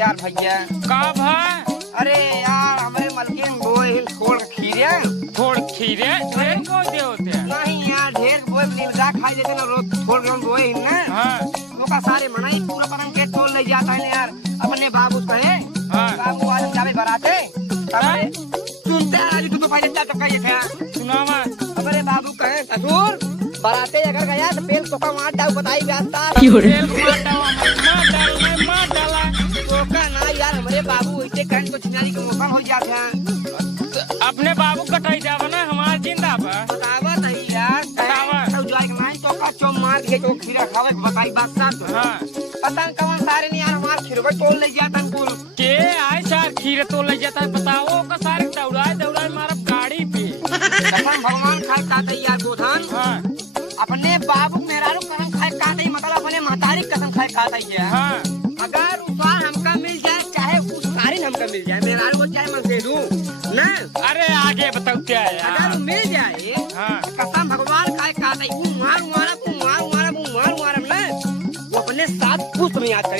यार भैया का भाई? अरे यार हमारे मलकिन बोए थोड़ खीरे थोड़ खीरे ढेर को दे होते हैं। नहीं यार ढेर बोए नीलगा खाई देते ना रोज थोड़ रंग बोए ना हाँ वो का सारे मनाई पूरा पतंग के तोड़ ले जाता है यार अपने बाबू कहे हाँ बाबू आज जावे बराते अरे सुनते हैं आज तू तो पहले क्या तो कहिए था सुना मत। हमारे बाबू कहे ससुर बराते अगर गया तो पेल तो का मार डाल बताई व्यास्ता तेल मार डाला मार डाला। तो का ना यार हमारे बाबू ऐसे कहने को चिनारी के मौसम हो जाते हैं अपने बाबू कटाई जावा ना हमार जिंदा बा। बतावत है यार बतावत। तो जाए नहीं तो का चो मार के तो खीरा खावे बताई बात साथ हाँ पतंग कवन सारे नहीं यार हमार खीरवा तोड़ ले जाता कुल के आए सार खीरे तो ले जाता है बताओ का सारे दौड़ाए दौड़ाए मारब गाड़ी पे। कसम भगवान खाए काते यार गोधान हाँ अपने बाबू मेहरारू कसम खाए काते मतलब अपने महतारी कसम खाए काते है हाँ अगर उपहार हमका मिल जाए चाहे उस सारी हमका मिल जाए मेहरारू को चाहे मैं दे दूं ना अरे आगे बताओ क्या है अगर यार? वो मिल जाए हाँ कसम भगवान खाए काते मार मारा ना वो अपने साथ पुष्प में याद करे